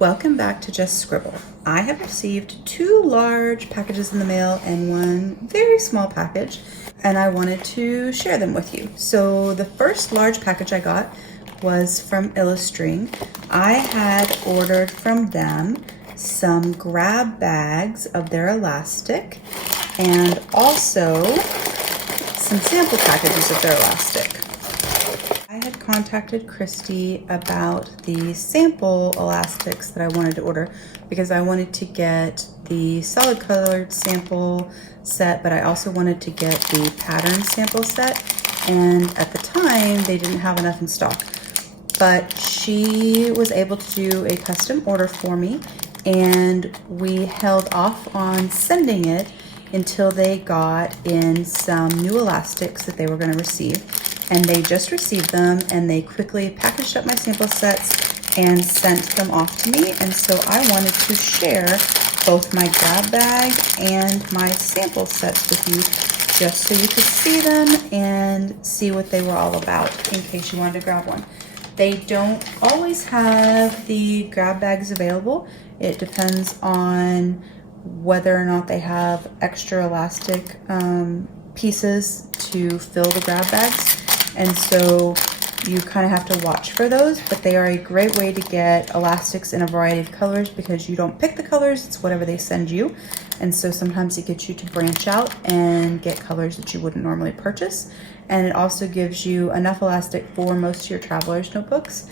Welcome back to Just Scribble. I have received 2 large packages in the mail and 1 very small package, and I wanted to share them with you. So the first large package I got was from Illustring. I had ordered from them some grab bags of their elastic and also some sample packages of their elastic. I had contacted Christy about the sample elastics that I wanted to order because I wanted to get the solid colored sample set, but I also wanted to get the pattern sample set, and at the time they didn't have enough in stock. But she was able to do a custom order for me, and we held off on sending it until they got in some new elastics that they were going to receive. And they just received them, and they quickly packaged up my sample sets and sent them off to me. And so I wanted to share both my grab bag and my sample sets with you, just so you could see them and see what they were all about in case you wanted to grab one. They don't always have the grab bags available. It depends on whether or not they have extra elastic pieces to fill the grab bags. And so you kind of have to watch for those, but they are a great way to get elastics in a variety of colors because you don't pick the colors, it's whatever they send you. And so sometimes it gets you to branch out and get colors that you wouldn't normally purchase. And it also gives you enough elastic for most of your traveler's notebooks.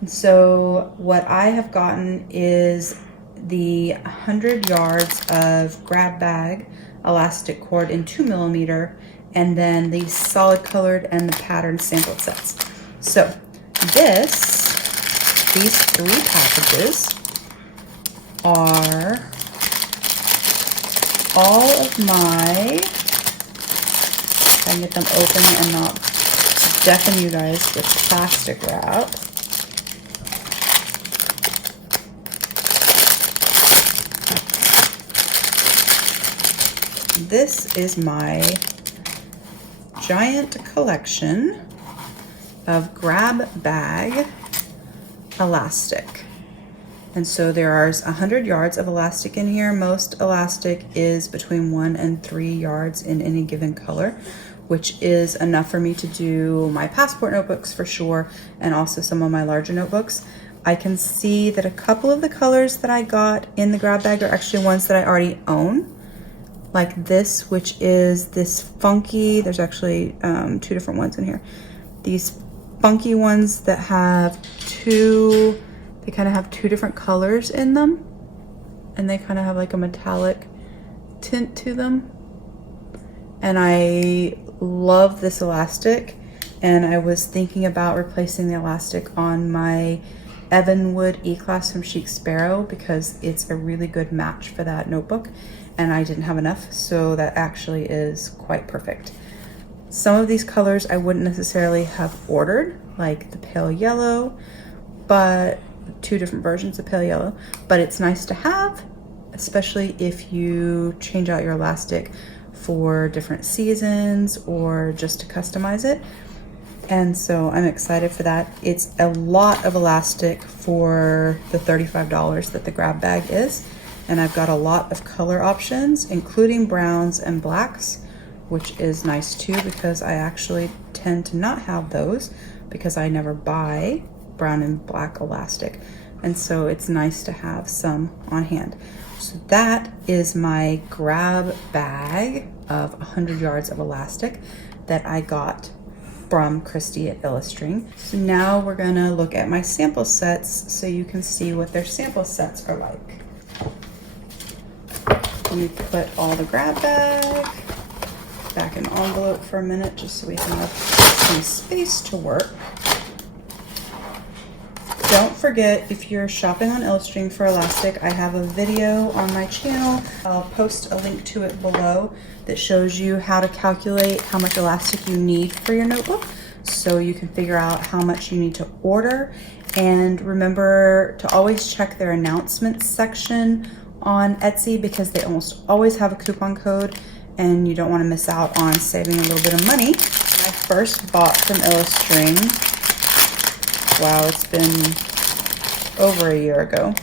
And so what I have gotten is the 100 yards of grab bag elastic cord in 2mm, and then the solid colored and the pattern sample sets. So these 3 packages are all of my, if I can get them open and not deafen you guys with plastic wrap. This is my giant collection of grab bag elastic. And so there's 100 yards of elastic in here. Most elastic is between 1 and 3 yards in any given color, which is enough for me to do my passport notebooks for sure, and also some of my larger notebooks. I can see that a couple of the colors that I got in the grab bag are actually ones that I already own. Like this, which is this funky, there's actually 2 different ones in here. These funky ones that have they kind of have 2 different colors in them. And they kind of have like a metallic tint to them. And I love this elastic. And I was thinking about replacing the elastic on my Evanwood E-Class from Chic Sparrow because it's a really good match for that notebook. And I didn't have enough, so that actually is quite perfect. Some of these colors I wouldn't necessarily have ordered, like the pale yellow, but 2 different versions of pale yellow, but it's nice to have, especially if you change out your elastic for different seasons or just to customize it. And so I'm excited for that. It's a lot of elastic for the $35 that the grab bag is. And I've got a lot of color options, including browns and blacks, which is nice too because I actually tend to not have those because I never buy brown and black elastic. And so it's nice to have some on hand. So that is my grab bag of 100 yards of elastic that I got from Christy at Illustring. So now we're gonna look at my sample sets so you can see what their sample sets are like. Let me put all the grab bag back in the envelope for a minute just so we have some space to work. Don't forget, if you're shopping on Illustring for elastic, I have a video on my channel. I'll post a link to it below that shows you how to calculate how much elastic you need for your notebook so you can figure out how much you need to order. And remember to always check their announcements section on Etsy because they almost always have a coupon code and you don't want to miss out on saving a little bit of money. I first bought from Illustring, wow, it's been over a year ago.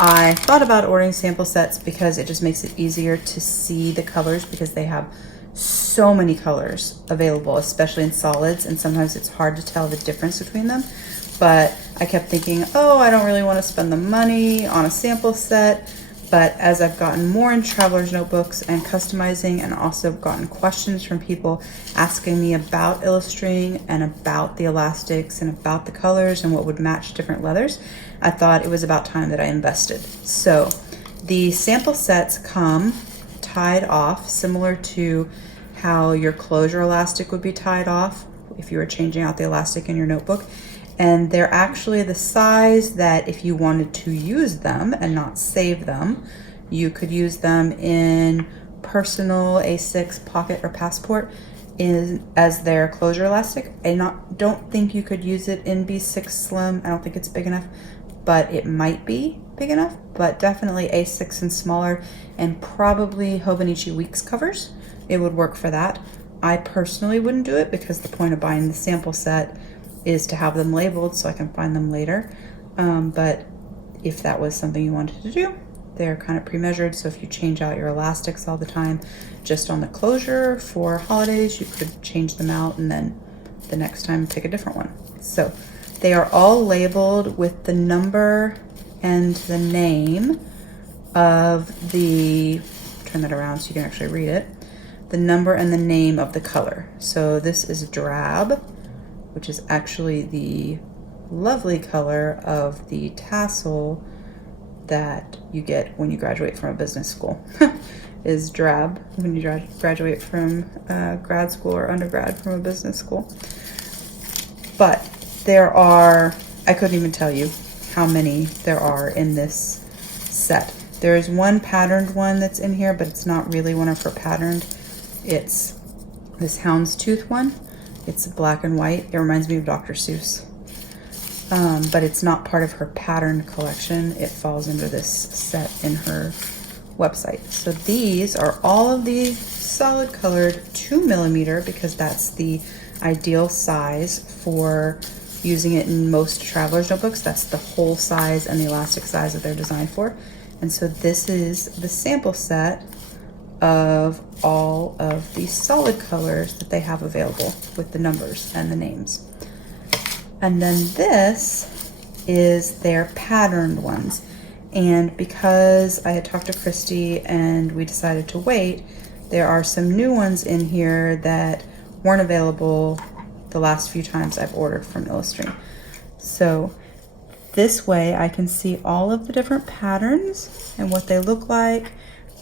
I thought about ordering sample sets because it just makes it easier to see the colors, because they have so many colors available, especially in solids, and sometimes it's hard to tell the difference between them. But I kept thinking, oh, I don't really want to spend the money on a sample set. But as I've gotten more in traveler's notebooks and customizing, and also gotten questions from people asking me about Illustring and about the elastics and about the colors and what would match different leathers, I thought it was about time that I invested. So the sample sets come tied off, similar to how your closure elastic would be tied off if you were changing out the elastic in your notebook. And they're actually the size that if you wanted to use them and not save them, you could use them in personal A6 pocket or passport as their closure elastic. I don't think you could use it in B6 Slim. I don't think it's big enough, but it might be big enough. But definitely A6 and smaller, and probably Hobonichi Weeks covers. It would work for that. I personally wouldn't do it because the point of buying the sample set is to have them labeled so I can find them later. But if that was something you wanted to do, they're kind of pre-measured. So if you change out your elastics all the time, just on the closure for holidays, you could change them out and then the next time pick a different one. So they are all labeled with the number and the name of the, turn that around so you can actually read it, the number and the name of the color. So this is drab, which is actually the lovely color of the tassel that you get when you graduate from a business school. Is drab when you graduate from grad school or undergrad from a business school. But there are, I couldn't even tell you how many there are in this set. There is one patterned one that's in here, but it's not really one of her patterned. It's this houndstooth one. It's black and white. It reminds me of Dr. Seuss. But it's not part of her pattern collection. It falls into this set in her website. So these are all of the solid colored 2mm, because that's the ideal size for using it in most traveler's notebooks. That's the whole size and the elastic size that they're designed for. And so this is the sample set of all of the solid colors that they have available with the numbers and the names. And then this is their patterned ones. And because I had talked to Christy and we decided to wait, there are some new ones in here that weren't available the last few times I've ordered from Illustring. So this way I can see all of the different patterns and what they look like.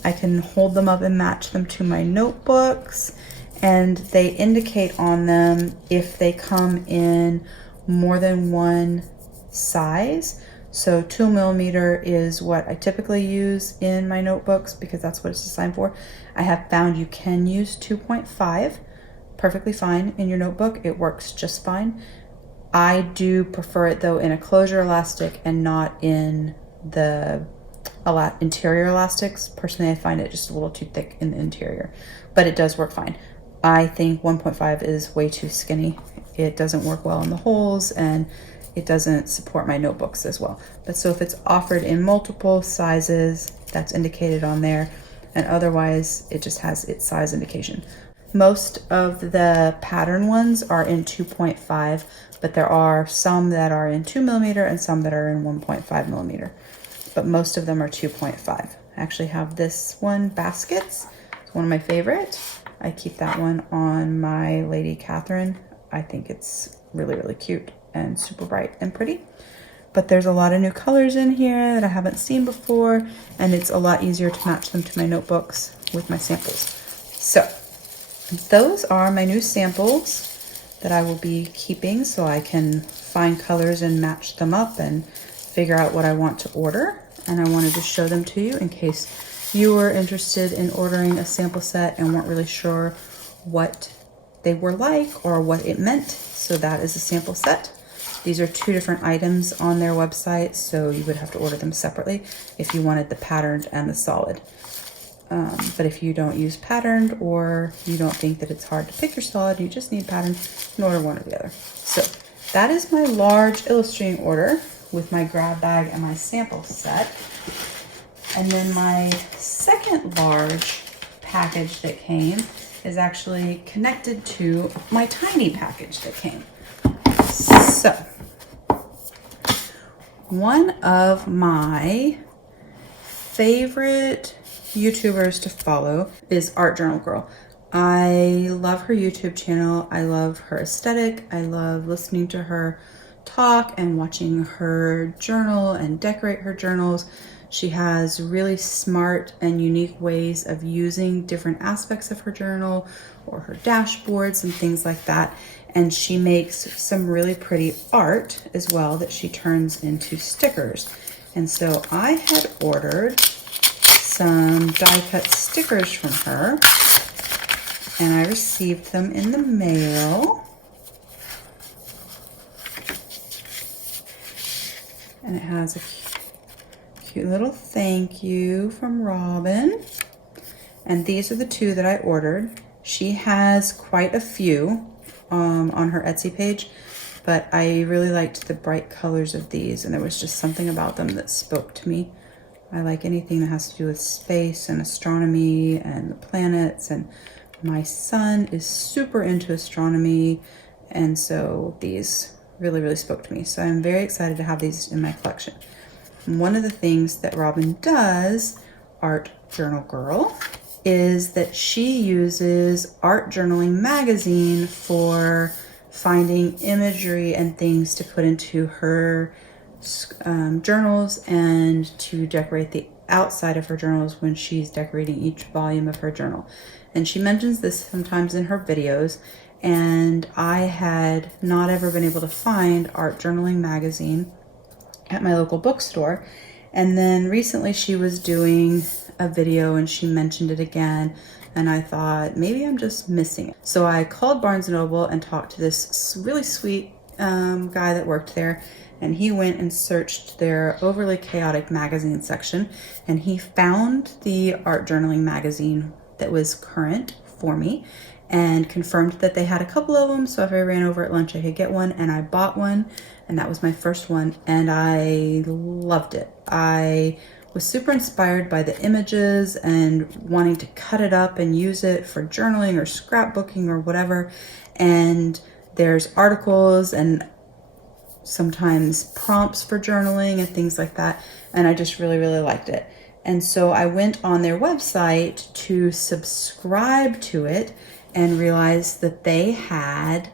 I can hold them up and match them to my notebooks, and they indicate on them if they come in more than one size. So 2mm is what I typically use in my notebooks because that's what it's designed for. I have found you can use 2.5 perfectly fine in your notebook. It works just fine. I do prefer it though in a closure elastic and not in the interior elastics. Personally, I find it just a little too thick in the interior, but it does work fine. I think 1.5 is way too skinny. It doesn't work well in the holes and it doesn't support my notebooks as well. But so if it's offered in multiple sizes, that's indicated on there, and otherwise it just has its size indication. Most of the pattern ones are in 2.5, but there are some that are in 2mm and some that are in 1.5mm. But most of them are 2.5. I actually have this one, Baskets. It's one of my favorite. I keep that one on my Lady Catherine. I think it's really, really cute and super bright and pretty. But there's a lot of new colors in here that I haven't seen before, and it's a lot easier to match them to my notebooks with my samples. So those are my new samples that I will be keeping so I can find colors and match them up and figure out what I want to order. And I wanted to show them to you in case you were interested in ordering a sample set and weren't really sure what they were like or what it meant. So that is a sample set. These are two different items on their website, so you would have to order them separately if you wanted the patterned and the solid. But if you don't use patterned, or you don't think that it's hard to pick your solid, you just need patterned, you can order one or the other. So that is my large Illustring order. with my grab bag and my sample set. And then my second large package that came is actually connected to my tiny package that came. So, one of my favorite YouTubers to follow is Art Journal Girl. I love her YouTube channel. I love her aesthetic. I love listening to her talk and watching her journal and decorate her journals. She has really smart and unique ways of using different aspects of her journal or her dashboards and things like that. And she makes some really pretty art as well that she turns into stickers. And so I had ordered some die cut stickers from her, and I received them in the mail. And it has a cute little thank you from Robin. And these are the two that I ordered. She has quite a few on her Etsy page, but I really liked the bright colors of these, and there was just something about them that spoke to me. I like anything that has to do with space and astronomy and the planets, and my son is super into astronomy, and so these really spoke to me. So I'm very excited to have these in my collection. And one of the things that Robin does, Art Journal Girl, is that she uses Art Journaling Magazine for finding imagery and things to put into her journals and to decorate the outside of her journals when she's decorating each volume of her journal. And she mentions this sometimes in her videos, and I had not ever been able to find Art Journaling Magazine at my local bookstore. And then recently she was doing a video and she mentioned it again, and I thought maybe I'm just missing it. So I called Barnes & Noble and talked to this really sweet guy that worked there, and he went and searched their overly chaotic magazine section, and he found the Art Journaling Magazine that was current for me and confirmed that they had a couple of them, so if I ran over at lunch I could get one, and I bought one, and that was my first one, and I loved it. I was super inspired by the images and wanting to cut it up and use it for journaling or scrapbooking or whatever. And there's articles and sometimes prompts for journaling and things like that, and I just really liked it. And so I went on their website to subscribe to it and realized that they had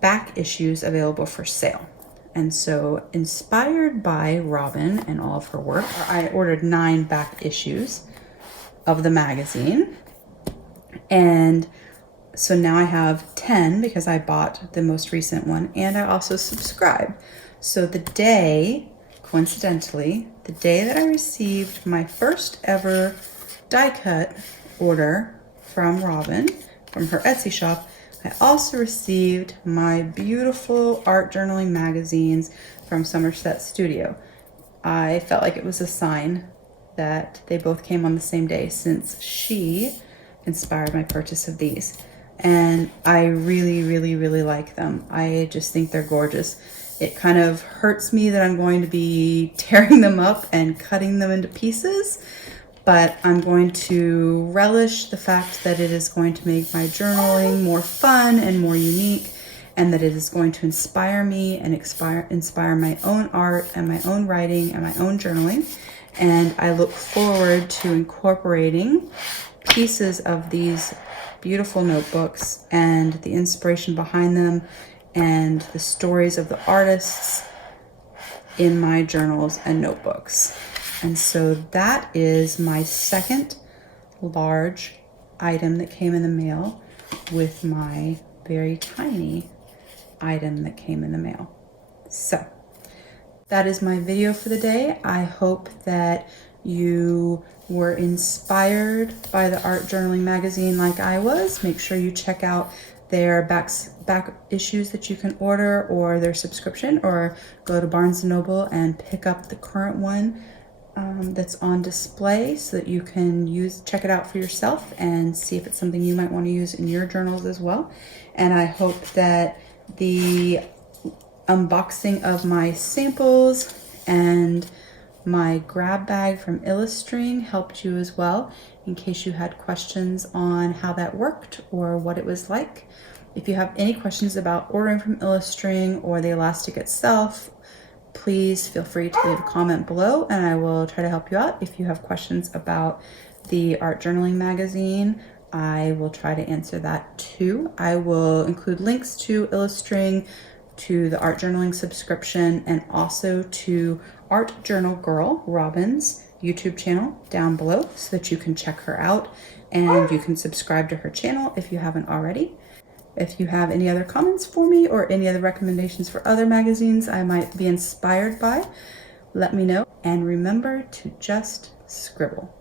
back issues available for sale. And so, inspired by Robin and all of her work, I ordered 9 back issues of the magazine. And so now I have 10 because I bought the most recent one, and I also subscribed. So the day, coincidentally, the day that I received my first ever die cut order from Robin, from her Etsy shop, I also received my beautiful Art Journaling magazines from Somerset Studio. I felt like it was a sign that they both came on the same day, since she inspired my purchase of these. And I really like them. I just think they're gorgeous. It kind of hurts me that I'm going to be tearing them up and cutting them into pieces, but I'm going to relish the fact that it is going to make my journaling more fun and more unique, and that it is going to inspire me and inspire my own art and my own writing and my own journaling. And I look forward to incorporating pieces of these beautiful notebooks and the inspiration behind them and the stories of the artists in my journals and notebooks. And so that is my second large item that came in the mail, with my very tiny item that came in the mail. So that is my video for the day. I hope that you were inspired by the Art Journaling magazine like I was. Make sure you check out their back issues that you can order, or their subscription, or go to Barnes & Noble and pick up the current one that's on display, so that you can check it out for yourself and see if it's something you might want to use in your journals as well. And I hope that the unboxing of my samples and my grab bag from Illustring helped you as well, in case you had questions on how that worked or what it was like. If you have any questions about ordering from Illustring or the elastic itself, please feel free to leave a comment below and I will try to help you out. If you have questions about the art journaling magazine, I will try to answer that too. I will include links to Illustring, to the art journaling subscription, and also to Art Journal Girl Robin's YouTube channel down below so that you can check her out and you can subscribe to her channel if you haven't already. If you have any other comments for me or any other recommendations for other magazines I might be inspired by, let me know. And remember to just scribble.